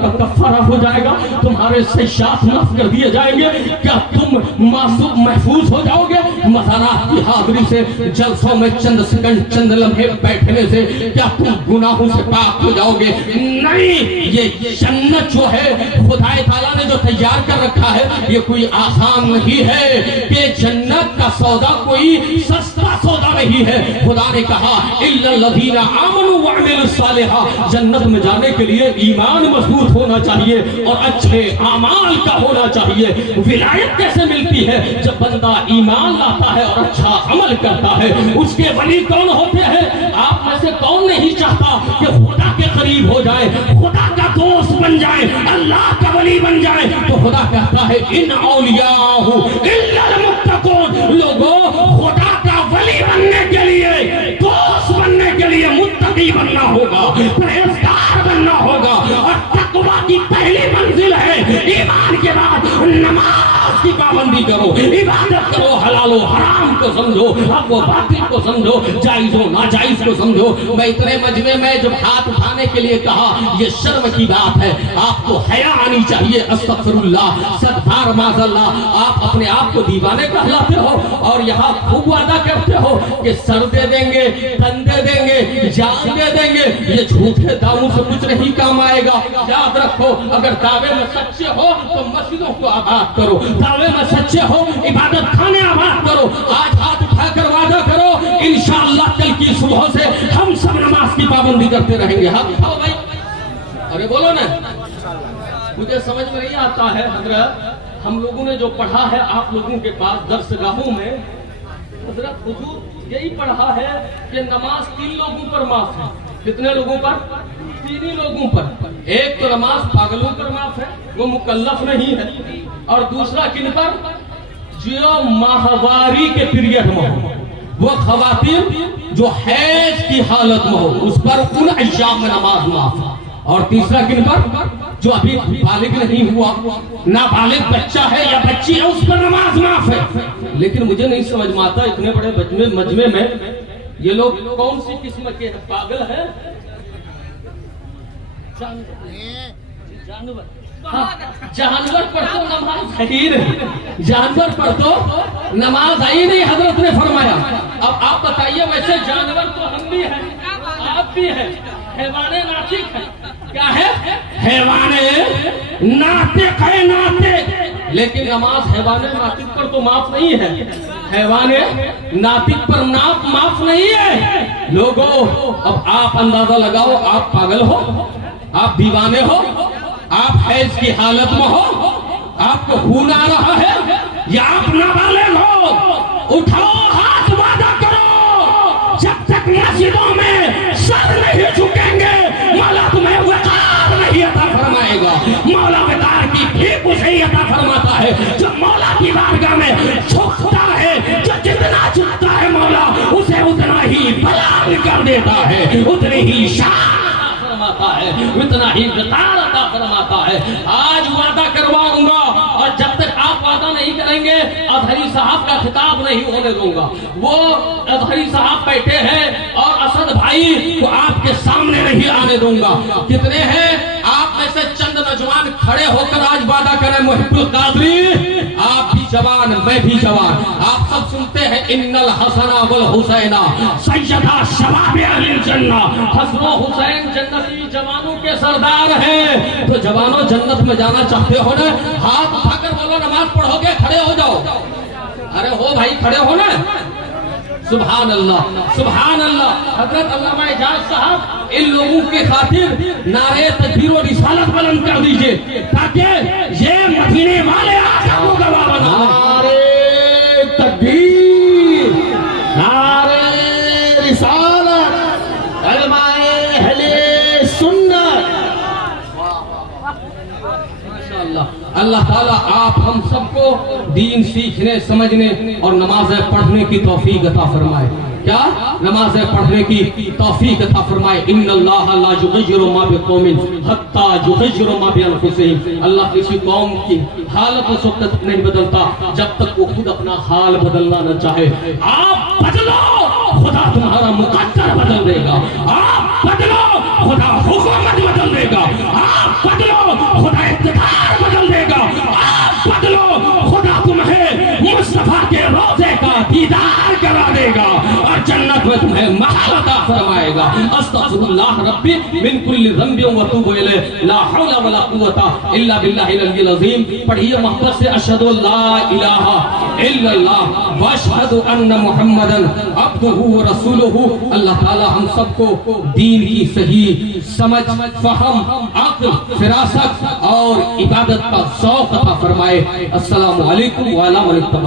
کا کفارہ ہو جائے گا, تمہارے سیئات معاف کر دیے جائیں گے. کیا تم معصوم محفوظ ہو جاؤ گے مزارات کی حاضری سے, جلسوں میں چند سیکنڈ چند لمحے بیٹھنے سے؟ کیا تم گناہوں سے پاک ہو جاؤ گے؟ نہیں. یہ جنت جو ہے خدا تعالیٰ نے جو تیار کر رکھا ہے یہ کوئی آسان نہیں ہے, کہ جنت کا سودا کوئی سستا سودا نہیں ہے. خدا نے کہا الا الذین آمنوا وعملوا الصالحات, جنت میں جانے کے لیے ایمان مضبوط ہونا چاہیے اور اچھے اعمال کا ہونا چاہیے. ولایت کیسے ملتی ہے؟ جب بندہ ایمان لاتا ہے اور اچھا عمل کرتا ہے. اس کے ولی کون ہوتے ہیں؟ آپ میں سے کون نہیں چاہتا کہ خدا کے قریب ہو جائے, خدا کا دوست بن جائے, اللہ کا ولی بن جائے؟ تو خدا کہتا ہے ان اولیاءہ الا المتقون. لوگوں, خدا کا ولی بننے کے لیے, دوست بننے کے لیے متقی بننا ہوگا, پرہیزگار بننا ہوگا. اور تقویٰ کی پہلی منزل ہے ایمان کے بعد نماز کی پابندی کرو, عبادت کرو, حلال و حرام کو سمجھو, حق و باطل کو سمجھو, جائز و ناجائز کو سمجھو. میں اتنے مجمع میں جب ہاتھ اٹھانے کے لیے کہا یہ شرم کی بات ہے, آپ کو حیا آنی چاہیے. استغفر اللہ, ستار معاذ اللہ. آپ اپنے آپ کو دیوانے کہلاتے ہو اور یہاں خوب وعدہ کرتے ہو کہ سر دے دیں گے, تن دے دیں گے, جان دے دیں گے. یہ جھوٹے دعووں سے کچھ نہیں کام آئے گا. یاد رکھو, اگر دعوے میں سچے ہو تو مسجدوں کو آباد کرو, دعوے میں سچے ہو عبادت خانے آباد کرو. آج ہاتھ اٹھا کر وعدہ کرو انشاءاللہ کل کی صبح سے ہم سب نماز کی پابندی کرتے رہیں گے. ہاتھ اٹھاؤ بھائی, ارے بولو نا. مجھے سمجھ میں نہیں آتا ہے حضرت, ہم لوگوں نے جو پڑھا ہے آپ لوگوں کے پاس درس گاہوں میں, حضرت حضور یہی پڑھا ہے کہ نماز 3 لوگوں پر معاف ہے. کتنے لوگوں پر؟ 3 ہی لوگوں پر. ایک تو نماز پاگلوں پر معاف ہے, وہ مکلف نہیں ہے. اور دوسرا کن پر؟ جو ماہواری کے پیریڈ میں ہو, وہ خواتین جو حیض کی حالت میں ہو, اس پر ان ایام میں نماز معاف ہے. اور تیسرا کن پر؟ جو ابھی بالغ نہیں ہوا, نابالغ بچہ ہے یا بچی ہے, اس پر نماز معاف ہے. لیکن مجھے نہیں سمجھ میں آتا اتنے بڑے مجمع میں یہ لوگ کون سی قسم کے پاگل ہیں؟ جانور پر تو نماز ہے نہیں, جانور پر تو نماز ہے نہیں, حضرت نے فرمایا. اب آپ بتائیے, ویسے جانور تو ہم بھی ہیں, آپ بھی ہیں, حیوان ناطق ہے. کیا ہے؟ حیوان ناطق ہے, ناطق. لیکن نماز حیوان ناطق پر تو معاف نہیں ہے, حیوان ناطق پر معاف نہیں ہے. لوگوں, اب آپ اندازہ لگاؤ, آپ پاگل ہو, آپ دیوانے ہو, آپ حیض کی حالت میں ہو, آپ کو خون آ رہا ہے, یا آپ نابالغ ہو, اٹھاؤ ہاتھ, وعدہ کرو جب تک مسجدوں میں سر نہیں جھکیں گے مولا تمہیں وقار نہیں عطا فرمائے گا. مولا وقار کی بھیک اسے عطا فرماتا ہے جو مولا کی بارگاہ میں جھکتا ہے. جو جتنا جھکتا ہے مولا اسے اتنا ہی بلند کر دیتا ہے, اتنی ہی شان ہے, اتنا ہی وقار عطا فرماتا ہے. آج وعدہ کرواؤں گا, اور جب تک آپ وعدہ نہیں کریں گے اظہری صاحب کا خطاب نہیں ہونے دوں گا. وہ اظہری صاحب بیٹھے ہیں اور اسد بھائی کو آپ کے سامنے نہیں آنے دوں گا. کتنے ہیں آپ میں سے چند نوجوان کھڑے ہو کر آج وعدہ کریں, محب القادری آپ بھی جوان, میں بھی جوان. آپ سب سنتے ہیں ان الحسن والحسین سیدا شباب اہل الجنہ, حسن و حسین جنتی جوانوں کے سردار ہیں. تو جوانوں جنت میں جانا چاہتے ہو نا, ہاتھ اٹھا کر بولو نماز پڑھو گے, کھڑے ہو جاؤ. ارے ہو بھائی, کھڑے ہو نا. سبحان اللہ, سبحان اللہ. حضرت علامہ اعجاز صاحب ان لوگوں کی خاطر نعرے تکبیر و رسالت بلند کر دیجئے تاکہ یہ مدینے والے آقا کو گواہ بنا. نعرے تکبیر, نعرے رسالت, علماء اہل سنت. اللہ تعالیٰ آپ ہم سب کو دین سیکھنے, سمجھنے اور نمازیں پڑھنے کی توفیق عطا فرمائے. کیا؟ نمازیں پڑھنے کی توفیق عطا فرمائے. ان اللہ لا یغیر ما بقوم حتی یغیر ما بانفسہم. اللہ کسی قوم کی حالت اس وقت تک نہیں بدلتا جب تک وہ خود اپنا حال بدلنا نہ چاہے. آپ بدلو, خدا تمہارا مقدر بدل دے گا. آپ بدلو, خدا حکومت بدل دے گا. آپ بدلو, اور جنت میں تمہیں محل عطا فرمائے گا. استغفراللہ ربی من کل ذنب واتوب الیہ لا حول ولا قوت الا باللہ العلی العظیم. پڑھیے محبت سے اشہد لا الہ الا اللہ واشہد ان محمدا عبدہ ورسولہ. اللہ تعالی ہم سب کو دین کی صحیح سمجھ، فہم، عقل، فراست اور عبادت کا ذوق عطا فرمائے. السلام علیکم وعلیکم السلام.